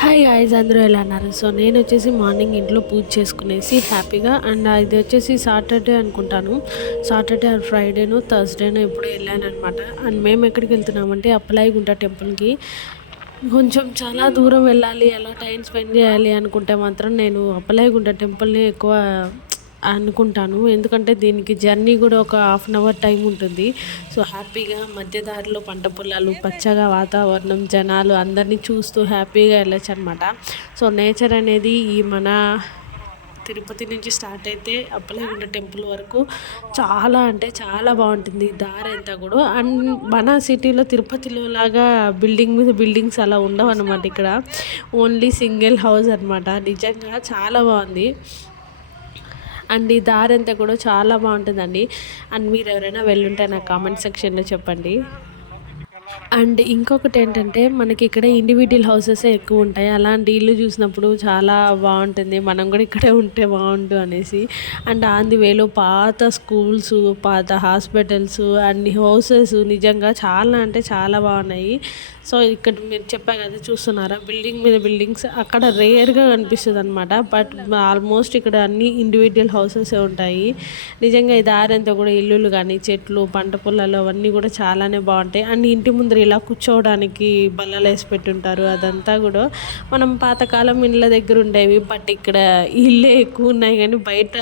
Hi guys, అందరూ ఎలా అన్నారు? సో నేను వచ్చేసి మార్నింగ్ ఇంట్లో పూజ చేసుకునేసి హ్యాపీగా అండ్ ఇది వచ్చేసి సాటర్డే అనుకుంటాను. సాటర్డే ఆర్ ఫ్రైడేనో థర్స్డేనో ఎప్పుడో వెళ్ళానమాట. అండ్ మేము ఎక్కడికి వెళ్తున్నామంటే అప్పలాయిగుంట టెంపుల్కి. కొంచెం చాలా దూరం వెళ్ళాలి, అలా టైం స్పెండ్ చేయాలి అనుకుంటే మాత్రం నేను అప్పలాయిగుంట టెంపుల్ని ఎక్కువ అనుకుంటాను. ఎందుకంటే దీనికి జర్నీ కూడా ఒక హాఫ్ అన్ అవర్ టైం ఉంటుంది. సో హ్యాపీగా మధ్య దారిలో పంట పొలాలు, పచ్చగా వాతావరణం, జనాలు అందరినీ చూస్తూ హ్యాపీగా వెళ్ళొచ్చు అనమాట. సో నేచర్ అనేది ఈ మన తిరుపతి నుంచి స్టార్ట్ అయితే అప్పలాగుంట టెంపుల్ వరకు చాలా అంటే చాలా బాగుంటుంది దారి అంతా కూడా. అండ్ మన సిటీలో తిరుపతిలో లాగా బిల్డింగ్ మీద బిల్డింగ్స్ అలా ఉండవు అనమాట. ఇక్కడ ఓన్లీ సింగిల్ హౌస్ అనమాట. నిజంగా చాలా బాగుంది. అండ్ ఈ దారి అంతా కూడా చాలా బాగుంటుందండి. అండ్ మీరు ఎవరైనా వెళ్ళుంటే నాకు కామెంట్ సెక్షన్లో చెప్పండి. అండ్ ఇంకొకటి ఏంటంటే మనకి ఇక్కడ ఇండివిజువల్ హౌసెసే ఎక్కువ ఉంటాయి. అలాంటి ఇల్లు చూసినప్పుడు చాలా బాగుంటుంది, మనం కూడా ఇక్కడే ఉంటే బాగుండు అనేసి. అండ్ ఆన్ ది వేలో పాత స్కూల్స్, పాత హాస్పిటల్స్, అన్ని హౌసెస్ నిజంగా చాలా అంటే చాలా బాగున్నాయి. సో ఇక్కడ మీరు చెప్పా కదా, చూస్తున్నారా బిల్డింగ్ మీద బిల్డింగ్స్, అక్కడ రేర్గా కనిపిస్తుంది అనమాట. బట్ ఆల్మోస్ట్ ఇక్కడ అన్ని ఇండివిజువల్ హౌసెసే ఉంటాయి. నిజంగా ఈ దారి అంతా కూడా ఇల్లులు కానీ, చెట్లు, పంట పొలాలు అవన్నీ కూడా చాలానే బాగుంటాయి. అండ్ ఇంటి ముందర ఇలా కూర్చోవడానికి బల్లలు వేసి పెట్టుంటారు. అదంతా కూడా మనం పాతకాలం ఇళ్ళ దగ్గర ఉండేవి. బట్ ఇక్కడ ఇల్లే ఎక్కువ ఉన్నాయి, కానీ బయట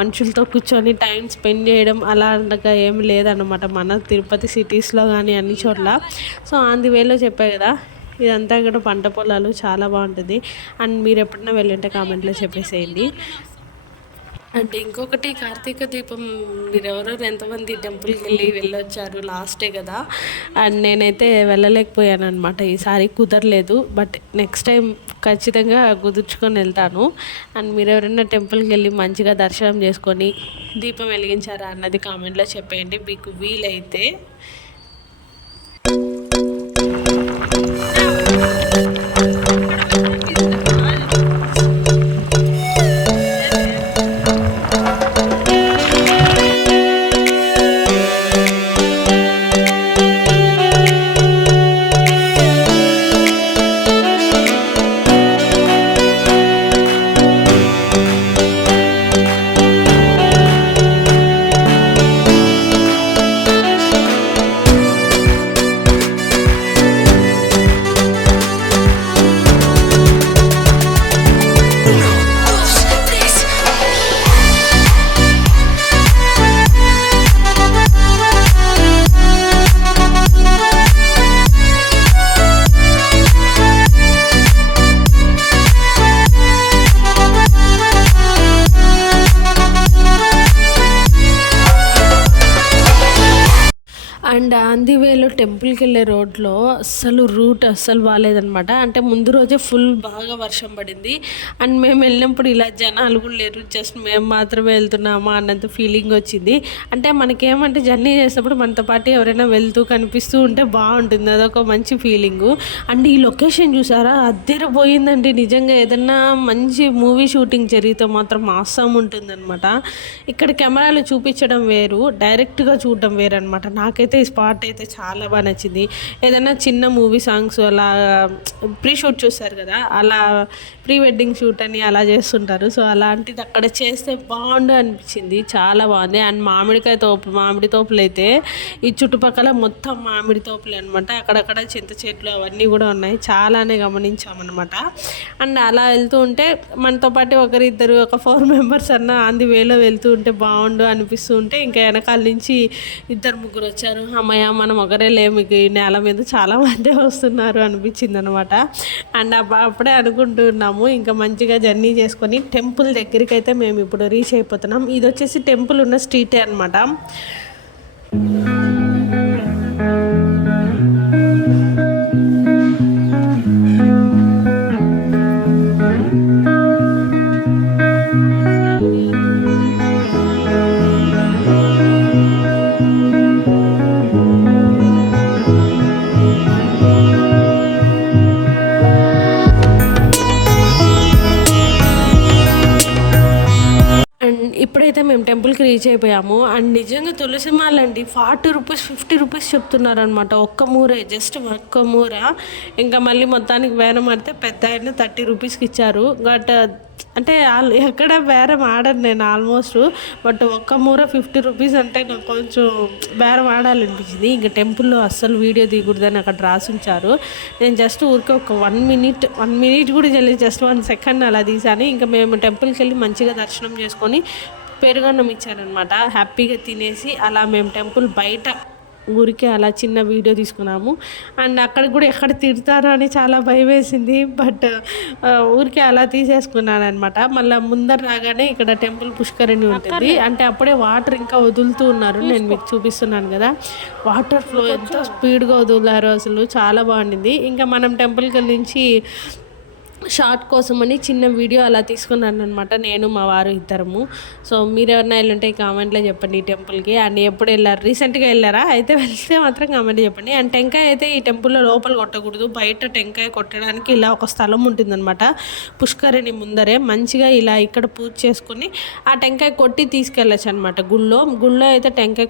మనుషులతో కూర్చొని టైం స్పెండ్ చేయడం అలాగా ఏమి లేదన్నమాట మన తిరుపతి సిటీస్లో కానీ అన్ని చోట్ల. సో ఆన్ ది వేలో చెప్పా కదా, ఇదంతా కూడా పంట పొలాలు చాలా బాగుంటుంది. అండ్ మీరు ఎప్పుడైనా వెళ్ళుంటే కామెంట్లో చెప్పేసేయండి. అంటే ఇంకొకటి, కార్తీక దీపం మీరు ఎవరెవరు ఎంతమంది టెంపుల్కి వెళ్ళొచ్చారు? లాస్టే కదా. అండ్ నేనైతే వెళ్ళలేకపోయాను అనమాట, ఈసారి కుదరలేదు. బట్ నెక్స్ట్ టైం ఖచ్చితంగా కుదుర్చుకొని వెళ్తాను. అండ్ మీరు ఎవరైనా టెంపుల్కి వెళ్ళి మంచిగా దర్శనం చేసుకొని దీపం వెలిగించారా అన్నది కామెంట్లో చెప్పేయండి మీకు వీలైతే. అండ్ ఆన్ ది వేలో టెంపుల్కి వెళ్ళే రోడ్లో రూట్ అస్సలు బాగాలేదనమాట. అంటే ముందు రోజే ఫుల్ బాగా వర్షం పడింది. అండ్ మేము వెళ్ళినప్పుడు ఇలా జనాలు కూడా లేరు, జస్ట్ మేము మాత్రమే వెళ్తున్నామా అన్నంత ఫీలింగ్ వచ్చింది. అంటే మనకేమంటే జర్నీ చేసినప్పుడు మనతో పాటు ఎవరైనా వెళ్తూ కనిపిస్తూ ఉంటే బాగుంటుంది, అదొక మంచి ఫీలింగు. అండ్ ఈ లొకేషన్ చూసారా, అద్దరిపోయిందండి. నిజంగా ఏదన్నా మంచి మూవీ షూటింగ్ జరిగితే మాత్రం ఆసమ్ ఉంటుందన్నమాట. ఇక్కడ కెమెరాలు చూపించడం వేరు, డైరెక్ట్గా చూడడం వేరు అనమాట. నాకైతే ఈ స్పాట్ అయితే చాలా బాగా నచ్చింది. ఏదైనా చిన్న మూవీ సాంగ్స్ అలా ప్రీ షూట్ చూస్తారు కదా, అలా ప్రీ వెడ్డింగ్ షూట్ అని అలా చేస్తుంటారు. సో అలాంటిది అక్కడ చేస్తే బాగుండు అనిపించింది, చాలా బాగుంది. అండ్ మామిడి తోపులు అయితే ఈ చుట్టుపక్కల మొత్తం మామిడి తోపులే అనమాట. అక్కడక్కడ చింత చెట్లు అవన్నీ కూడా ఉన్నాయి, చాలానే గమనించామన్నమాట. అండ్ అలా వెళ్తూ ఉంటే మనతో పాటు ఒకరిద్దరు, ఒక 4 మెంబర్స్ అన్న ఆన్ ది వేలో వెళ్తూ ఉంటే బాగుండు అనిపిస్తూ ఉంటే, ఇంకా వెనకాల నుంచి 2-3 వచ్చారు. అమ్మయ్య మనం ఒకరే లేము, ఈ నేల మీద చాలామంది వస్తున్నారు అనిపించింది అనమాట. అండ్ అప్పుడే అనుకుంటున్నాము ఇంకా మంచిగా జర్నీ చేసుకొని టెంపుల్ దగ్గరికి అయితే మేము ఇప్పుడు రీచ్ అయిపోతున్నాం. ఇది వచ్చేసి టెంపుల్ ఉన్న స్ట్రీటే అనమాట. ఇప్పుడైతే మేము టెంపుల్కి రీచ్ అయిపోయాము. అండ్ నిజంగా తులసి మాల అండి 40 రూపీస్ 50 రూపీస్ చెప్తున్నారనమాట. ఒక్క మూరే, జస్ట్ ఒక్క మూర. ఇంకా మళ్ళీ మొత్తానికి బేరం ఆడితే పెద్ద ఆయన 30 రూపీస్కి ఇచ్చారు. బట్ అంటే వాళ్ళు ఎక్కడ బేరం ఆడను నేను ఆల్మోస్ట్. బట్ ఒక్క మూర 50 రూపీస్ అంటే నాకు కొంచెం బేరం ఆడాలనిపించింది. ఇంకా టెంపుల్లో అస్సలు వీడియో తీయకూడదని అక్కడ రాసి ఉంచారు. నేను జస్ట్ ఊరికే ఒక 1 మినిట్ కూడా తెలియదు, జస్ట్ 1 సెకండ్ అలా తీసాను. ఇంకా మేము టెంపుల్కి వెళ్ళి మంచిగా దర్శనం చేసుకొని పెరుగన్నం ఇచ్చారనమాట. హ్యాపీగా తినేసి అలా మేము టెంపుల్ బయట ఊరికే అలా చిన్న వీడియో తీసుకున్నాము. అండ్ అక్కడ కూడా ఎక్కడ తిడతారో అని చాలా భయం వేసింది. బట్ ఊరికే అలా తీసేసుకున్నాను అనమాట. మళ్ళీ ముందర రాగానే ఇక్కడ టెంపుల్ పుష్కరిణి ఉంటుంది. అంటే అప్పుడే వాటర్ ఇంకా వదులుతూ ఉన్నారు, నేను మీకు చూపిస్తున్నాను కదా. వాటర్ ఫ్లో ఎంతో స్పీడ్గా వదులారు, అసలు చాలా బాగుండింది. ఇంకా మనం టెంపుల్కి నుంచి షార్ట్ కోసమని చిన్న వీడియో అలా తీసుకున్నాను అనమాట, నేను మా వారు ఇద్దరము. సో మీరు ఎవరైనా వెళ్ళుంటే కామెంట్లో చెప్పండి ఈ టెంపుల్కి. అండ్ ఎప్పుడు వెళ్ళారు, రీసెంట్గా వెళ్ళారా? అయితే వెళ్తే మాత్రం కామెంట్లో చెప్పండి. అండ్ టెంకాయ అయితే ఈ టెంపుల్లో లోపల కొట్టకూడదు, బయట టెంకాయ కొట్టడానికి ఇలా ఒక స్థలం ఉంటుందన్నమాట పుష్కరిణి ముందరే. మంచిగా ఇలా ఇక్కడ పూజ చేసుకుని ఆ టెంకాయ కొట్టి తీసుకెళ్ళచ్చు అనమాట. గుళ్ళో అయితే టెంకాయ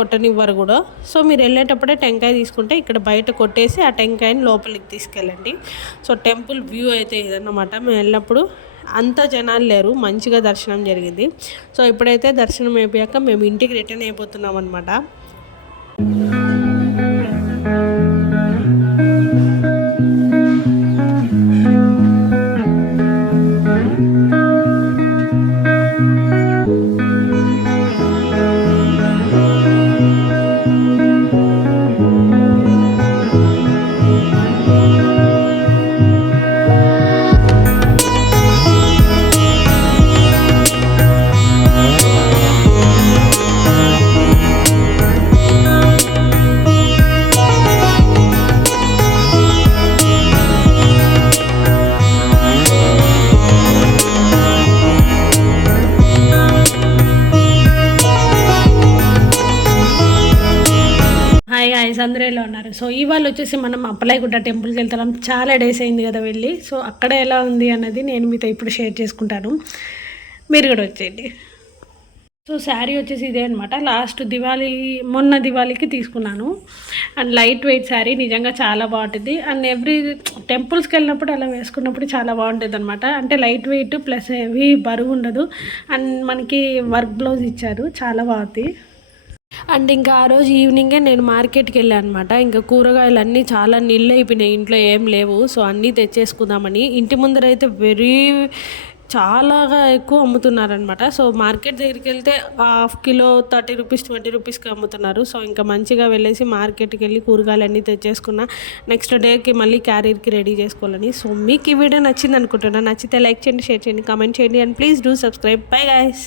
కొట్టనివ్వరు కూడా. సో మీరు వెళ్ళేటప్పుడే టెంకాయ తీసుకుంటే ఇక్కడ బయట కొట్టేసి ఆ టెంకాయని లోపలికి తీసుకెళ్ళండి. సో టెంపుల్ వ్యూ అయితే ఇదన్నమాట. మేము వెళ్ళినప్పుడు అంత జనాలు లేరు, మంచిగా దర్శనం జరిగింది. సో ఇప్పుడైతే దర్శనం అయిపోయాక మేము ఇంటికి రిటర్న్ అయిపోతున్నాం అనమాట. అందరూ ఎలా ఉన్నారు? సో ఇవాళ వచ్చేసి మనం అప్పలాయగుట్ట టెంపుల్కి వెళ్తాం. చాలా డేస్ అయింది కదా వెళ్ళి. సో అక్కడ ఎలా ఉంది అన్నది నేను మీతో ఇప్పుడు షేర్ చేసుకుంటాను, మీరు కూడా వచ్చేయండి. సో శారీ వచ్చేసి ఇదే అనమాట. మొన్న దివాళీకి తీసుకున్నాను. అండ్ లైట్ వెయిట్ శారీ, నిజంగా చాలా బాగుంటుంది. అండ్ ఎవ్రీ టెంపుల్స్కి వెళ్ళినప్పుడు అలా వేసుకున్నప్పుడు చాలా బాగుంటుంది అనమాట. అంటే లైట్ వెయిట్ ప్లస్ హెవీ బరువు ఉండదు. అండ్ మనకి వర్క్ బ్లౌజ్ ఇచ్చారు, చాలా బాగుంది. అండ్ ఇంకా ఆ రోజు ఈవినింగే నేను మార్కెట్కి వెళ్ళాను అనమాట. ఇంకా కూరగాయలు అన్నీ చాలా నీళ్ళు అయిపోయినాయి, ఇంట్లో ఏం లేవు. సో అన్నీ తెచ్చేసుకుందామని ఇంటి ముందర అయితే చాలా ఎక్కువ అమ్ముతున్నారనమాట. సో మార్కెట్ దగ్గరికి వెళ్తే ½ కిలో 30 రూపీస్ 20 రూపీస్కి అమ్ముతున్నారు. సో ఇంకా మంచిగా వెళ్ళేసి మార్కెట్కి వెళ్ళి కూరగాయలు అన్నీ తెచ్చేసుకున్నా. నెక్స్ట్ డేకి మళ్ళీ క్యారీర్కి రెడీ చేసుకోవాలని. సో మీకు ఈ వీడియో నచ్చింది అనుకుంటున్నాను. నచ్చితే లైక్ చేయండి, షేర్ చేయండి, కామెంట్ చేయండి. And please do subscribe. Bye guys.